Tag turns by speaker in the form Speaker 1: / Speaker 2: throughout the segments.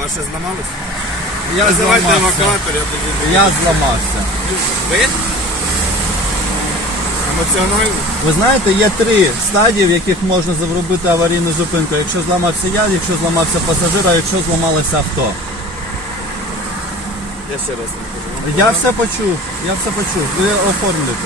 Speaker 1: Ваше зламалось?
Speaker 2: Я
Speaker 1: Називайте
Speaker 2: зламався.
Speaker 1: евакуатор, я тоді...
Speaker 2: Я зламався.
Speaker 1: Ви? Емоціонально?
Speaker 2: Ви знаєте, є 3 стадії, в яких можна зробити аварійну зупинку. Якщо зламався я, якщо зламався пасажир, а якщо зламалося авто.
Speaker 1: Я ще раз не кажу.
Speaker 2: Я все почув, Ви оформлюєте.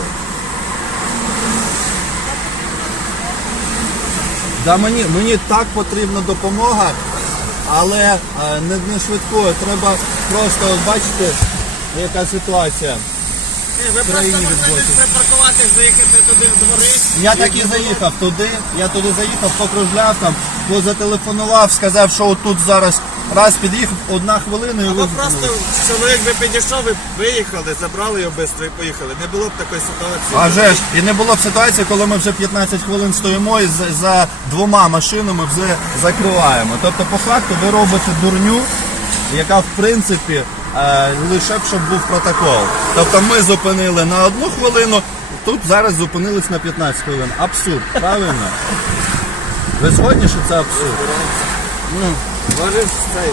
Speaker 2: Да, мені так потрібна допомога, але не швидкою. Треба просто, от бачите, яка ситуація.
Speaker 1: Ні, ви просто можете припаркуватись, заїхати туди в двори.
Speaker 2: Я так і заїхав туди, покружляв там, зателефонував, сказав, що отут зараз раз під'їхав, 1 хвилина і
Speaker 1: Або
Speaker 2: ви
Speaker 1: просто чоловік би підійшов, ви виїхали, забрали його швидко і поїхали. Не було б такої ситуації.
Speaker 2: А вже ж, і не було б ситуації, коли ми вже 15 хвилин стоїмо і за 2 машинами вже закриваємо. Тобто, по факту, ви робите дурню, яка в принципі лише б, щоб був протокол. Тобто ми зупинили на 1 хвилину, тут зараз зупинились на 15 хвилин. Абсурд, правильно? Ви згодні, що це абсурд?
Speaker 1: Можеш цей.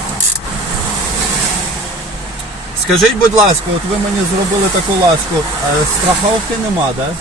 Speaker 2: Скажіть, будь ласка, от ви мені зробили таку ласку, страховки нема, так?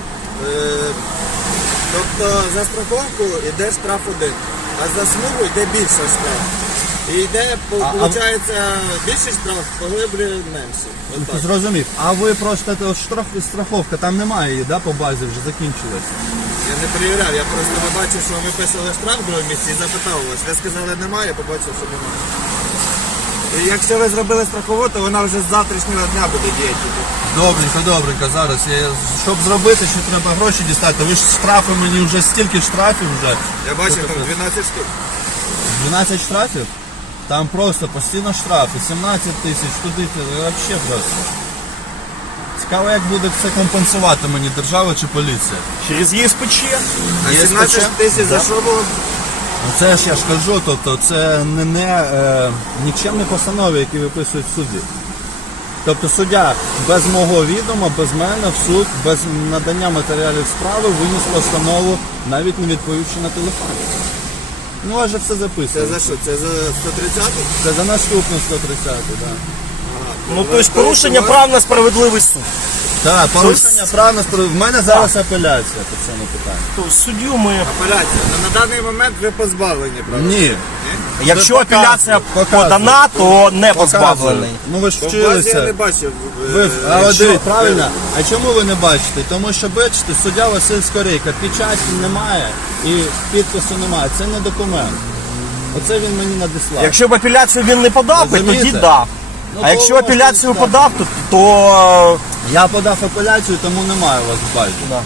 Speaker 1: Тобто за страховку йде штраф 1, а за смугу йде більше штраф. І йде, виходить, більший штраф, поглиблює менше. Отак.
Speaker 2: Зрозумів. А ви просто страховка, там немає її, да, по базі вже закінчилась?
Speaker 1: Я не перевіряв, я просто побачив, що ви писали штраф в другому місці і запитав вас. Ви сказали немає, я побачив, що немає. І якщо ви зробили страхову, то вона вже з завтрашнього дня буде діяти.
Speaker 2: Добренько, зараз. Щоб зробити, що треба гроші дістати, ви ж штрафи мені вже стільки штрафів вже.
Speaker 1: Я бачив, там 12 штук.
Speaker 2: 12 штрафів? Там просто постійно штрафи, 17 тисяч, туди, взагалі просто. Цікаво, як буде це компенсувати мені держава чи поліція.
Speaker 3: Через ЄСПЧ.
Speaker 1: А
Speaker 2: Є
Speaker 1: 17
Speaker 2: спочатку?
Speaker 1: тисяч за що було?
Speaker 2: Ну це ж я ж кажу, тобто це не нікчемні постанови, які виписують судді. Тобто суддя без мого відома, без мене в суд, без надання матеріалів справи виніс постанову, навіть не відповівши на телефон. Ну, аж все записано.
Speaker 1: Це за що? Це за 130?
Speaker 2: Це за наступну 130, так.
Speaker 3: Ну, тобто порушення прав на справедливий суд.
Speaker 2: Так, порушення прав на справедливість. В мене зараз апеляція по цьому питанню.
Speaker 3: Тобто суддю ми...
Speaker 1: Апеляція. Ну, на даний момент ви позбавлені права.
Speaker 2: Ні.
Speaker 3: Якщо
Speaker 2: Ви
Speaker 3: апеляція
Speaker 2: показуєте.
Speaker 3: подана, то не позбавлений.
Speaker 2: Ну ви ж
Speaker 1: Бо в базі я не
Speaker 2: вчилися.
Speaker 1: бачив.
Speaker 2: А от
Speaker 1: Якщо-
Speaker 2: дивіться, правильно? А чому ви не бачите? Тому що, бачите, суддя Василь Скорейка, печаті немає і підпису немає. Це не документ. Оце він мені надіслав.
Speaker 3: Якщо б апеляцію він не подав, би, тоді
Speaker 2: Розумієте?
Speaker 3: да.
Speaker 2: Ну,
Speaker 3: А якщо
Speaker 2: то можна
Speaker 3: апеляцію
Speaker 2: сказати.
Speaker 3: подав, то
Speaker 2: Я подав апеляцію, тому немає вас в базі.
Speaker 3: да.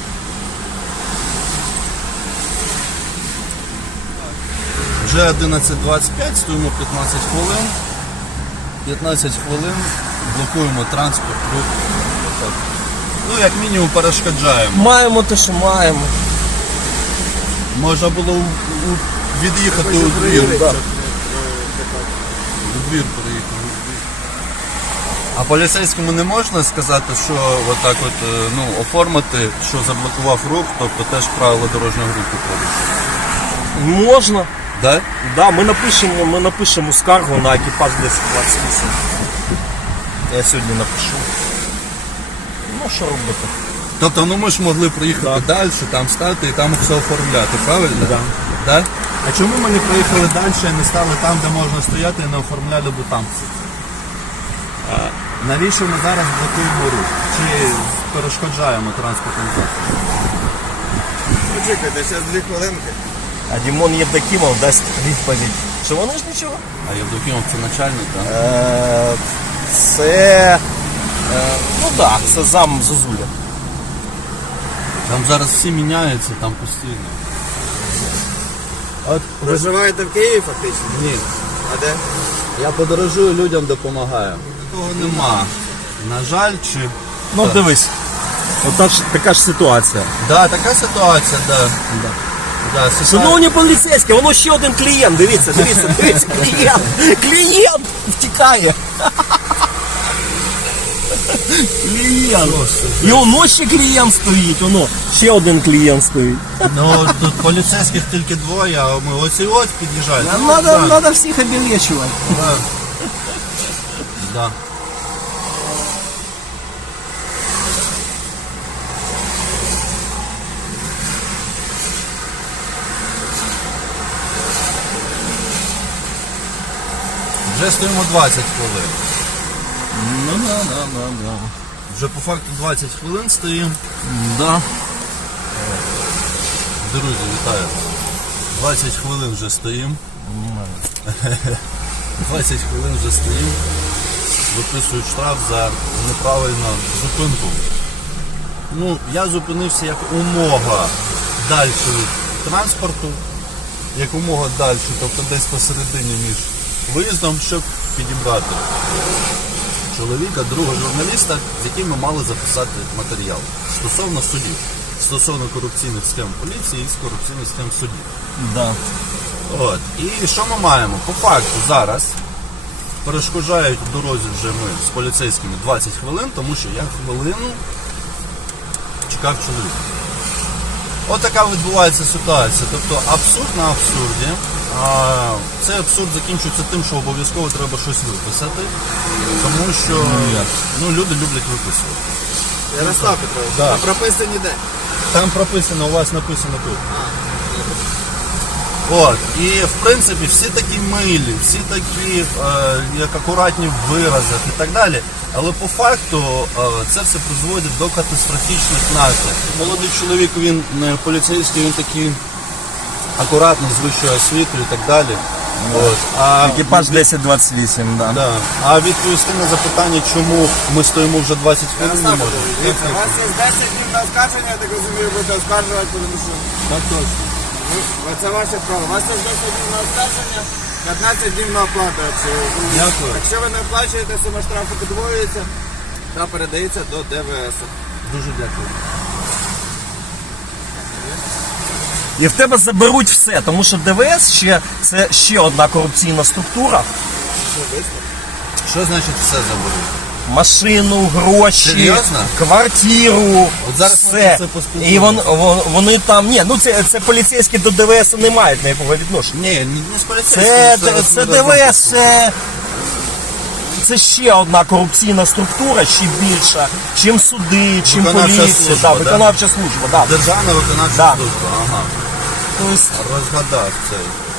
Speaker 2: Вже 11:25, стоїмо 15 хвилин. 15 хвилин, блокуємо транспорт, рух. Отак. Ну, як мінімум, перешкоджаємо.
Speaker 3: Маємо те, що маємо.
Speaker 2: Можна було від'їхати у двір. Да. У двір переїхати. А поліцейському не можна сказати, що отак от, оформити, що заблокував рух, тобто теж правила дорожнього руху порушує.
Speaker 3: Можна.
Speaker 2: Да?
Speaker 3: Да, ми напишемо скаргу на екіпаж 1028. Я сьогодні напишу. Ну, що робити?
Speaker 2: Тобто, ми ж могли приїхати далі, там стати і там все оформляти, правильно?
Speaker 3: Да.
Speaker 2: Да? А чому ми не приїхали далі і не стали там, де можна стояти, і не оформляли би там? Навіщо ми зараз блокуємо рух? Чи перешкоджаємо транспортним засобам?
Speaker 1: Почекайте, зараз 2 хвилинки.
Speaker 3: А Дімон Євдокімов дасть відповідь. Що вони ж нічого?
Speaker 2: А Євдокімов це начальник, так?
Speaker 3: Це... Ну так, це зам Зозуля.
Speaker 2: Там зараз всі міняються, там постійно. От,
Speaker 1: Проживаєте в Києві фактично?
Speaker 2: ні,
Speaker 1: А де?
Speaker 2: я подорожую, людям допомагаю. Такого нема. На жаль, чи...
Speaker 3: Ну дивись, така ж ситуація.
Speaker 2: Да, така ситуація, да. Да,
Speaker 3: Шановні поліцейські, воно ще один клієнт, дивіться, клієнт втікає. Клієнт. І воно ще клієнт стоїть, воно ще один клієнт стоїть.
Speaker 2: Ну, тут поліцейських тільки двоє, а ми ось і ось під'їжджають. Ну,
Speaker 3: Надо всіх обілечувати.
Speaker 2: Да. Вже стоїмо 20 хвилин.
Speaker 3: Да.
Speaker 2: Вже по факту 20 хвилин стоїмо.
Speaker 3: Да.
Speaker 2: Друзі, вітаю. 20 хвилин вже стоїмо. 20 хвилин вже стоїмо. Виписують штраф за неправильну зупинку. Ну, я зупинився як умога далі від транспорту, як умога далі, тобто десь посередині між виїздом, щоб підібрати чоловіка, другого журналіста, з яким ми мали записати матеріал стосовно судів, стосовно корупційних схем поліції і корупційних схем судів.
Speaker 3: Да.
Speaker 2: От. І що ми маємо? По факту зараз перешкоджають дорозі вже ми з поліцейськими 20 хвилин, тому що я хвилину чекав чоловіка. От така відбувається ситуація. Тобто абсурд на абсурді. Цей абсурд закінчується тим, що обов'язково треба щось виписати, тому що люди люблять виписувати.
Speaker 1: Ярослав Петрович,
Speaker 2: Да.
Speaker 1: а прописані де?
Speaker 2: Там прописано, у вас написано тут. От, і в принципі всі такі милі, всі такі як акуратні в виразах і так далі. Але по факту це все призводить до катастрофічних наслідків. Молодий чоловік, він не поліцейський, він такий акуратний, з вищою освітою і так далі. От.
Speaker 3: Екіпаж 1028, да.
Speaker 2: Да. А відповісти на запитання, чому ми стоїмо вже 20 хвилин, не
Speaker 1: Ярослав
Speaker 2: можемо.
Speaker 1: Петрович, дивіться, у вас є 10 днів на оскарження, я так розумію, будете оскаржувати, тому що
Speaker 2: Так точно.
Speaker 1: це ваше право. У вас є 10 днів на оскарження, 15 днів на оплату.
Speaker 2: Дякую.
Speaker 1: Якщо ви не оплачуєте, сума штрафу подвоюється та передається до ДВС.
Speaker 2: Дуже дякую.
Speaker 3: І в тебе заберуть все, тому що ДВС це ще одна корупційна структура.
Speaker 2: Що значить все заберуть?
Speaker 3: Машину, гроші,
Speaker 2: Серйозно?
Speaker 3: квартиру,
Speaker 2: От зараз ми
Speaker 3: все.
Speaker 2: про це поспілкуємося.
Speaker 3: І вони там, це поліцейські до ДВС не мають ніякого відношення.
Speaker 2: Ні, не з поліцейським.
Speaker 3: Це ДВС, це ще одна корупційна структура, ще більша, чим суди, чим
Speaker 2: Виконавча
Speaker 3: поліція.
Speaker 2: служба,
Speaker 3: Да,
Speaker 2: да?
Speaker 3: виконавча служба. Да.
Speaker 2: Державна виконавча
Speaker 3: Да.
Speaker 2: служба. Ага.
Speaker 3: Тобто,
Speaker 2: Розгадав цей.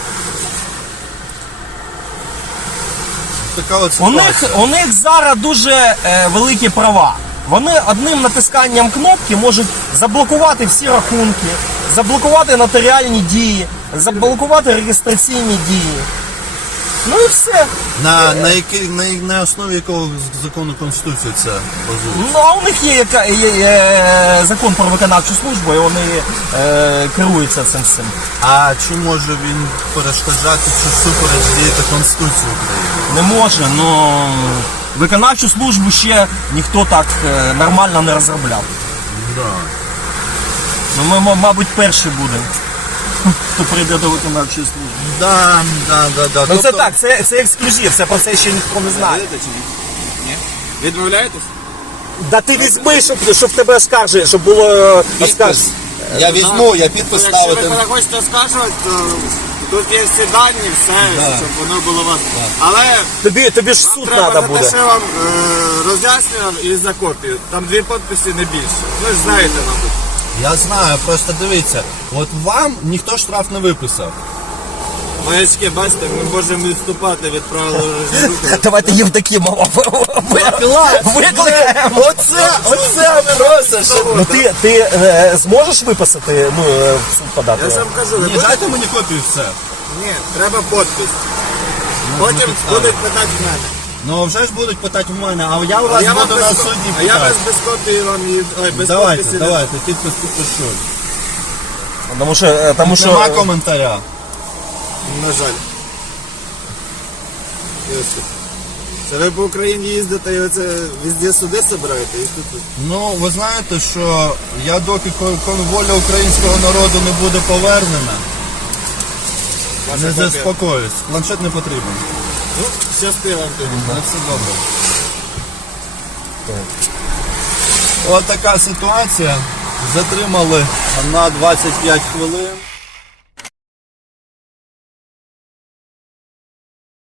Speaker 2: Така от
Speaker 3: У
Speaker 2: ситуація.
Speaker 3: них зараз дуже великі права. Вони одним натисканням кнопки можуть заблокувати всі рахунки, заблокувати нотаріальні дії, заблокувати реєстраційні дії. Ну і все.
Speaker 2: На основі якого закону Конституції це базується?
Speaker 3: Ну а у них є закон про виконавчу службу, і вони керуються цим всім.
Speaker 2: А чи може він перешкоджати чи супереч діяти Конституції України?
Speaker 3: Не може, але виконавчу службу ще ніхто так нормально не розробляв.
Speaker 2: Да.
Speaker 3: Ну ми, мабуть, перші будемо, хто прийде до виконавчої служби.
Speaker 2: Да.
Speaker 3: Ну це так, це ексклюзив, це про це ще ніхто не знає.
Speaker 1: Ні? Відмовляєтесь?
Speaker 3: Да ти візьми, щоб тебе оскаржили, щоб було оскарження.
Speaker 2: Я візьму, я підпис
Speaker 1: Якщо ви
Speaker 2: ставити.
Speaker 1: хочете оскаржувати, то тут є всі дані, все, щоб воно було у вас. Але
Speaker 3: Тобі ж суд
Speaker 1: треба
Speaker 3: треба
Speaker 1: за те,
Speaker 3: буде.
Speaker 1: що я вам роз'яснював і за копію. Там 2 підписи, не більше. Ви ж знаєте, мабуть.
Speaker 2: Я знаю, просто дивіться, от вам ніхто штраф не виписав.
Speaker 1: Маячки, бачите, ми можемо відступати від правил дорожнього руху.
Speaker 3: Давайте Євдокімова викликаємо.
Speaker 2: Оце просто, що...
Speaker 3: Ну ти зможеш виписати, в суд подати?
Speaker 1: Я ж вам кажу, ви
Speaker 2: Ні,
Speaker 1: будете?
Speaker 2: дайте мені копію все.
Speaker 1: Ні, треба підпис. Потім
Speaker 2: підстави.
Speaker 1: будуть питати в мене.
Speaker 2: Ну вже ж будуть питати в мене, а я у вас буду на суді
Speaker 1: А я вас
Speaker 2: питати.
Speaker 1: без копії вам і без
Speaker 2: Давайте,
Speaker 1: підписів.
Speaker 2: підпис підпишу.
Speaker 3: Тому що
Speaker 2: Нема коментаря.
Speaker 1: На жаль. Йосип. Це ви по Україні їздите і оце везде суди збираєте? І тут...
Speaker 2: Ну, ви знаєте, що я доки воля українського народу не буде повернена,
Speaker 1: Ваша
Speaker 2: не
Speaker 1: копія.
Speaker 2: заспокоюсь. Планшет не потрібен.
Speaker 1: Ну, щасти вам тоді.
Speaker 2: На все добре. От така ситуація. Затримали на 25 хвилин.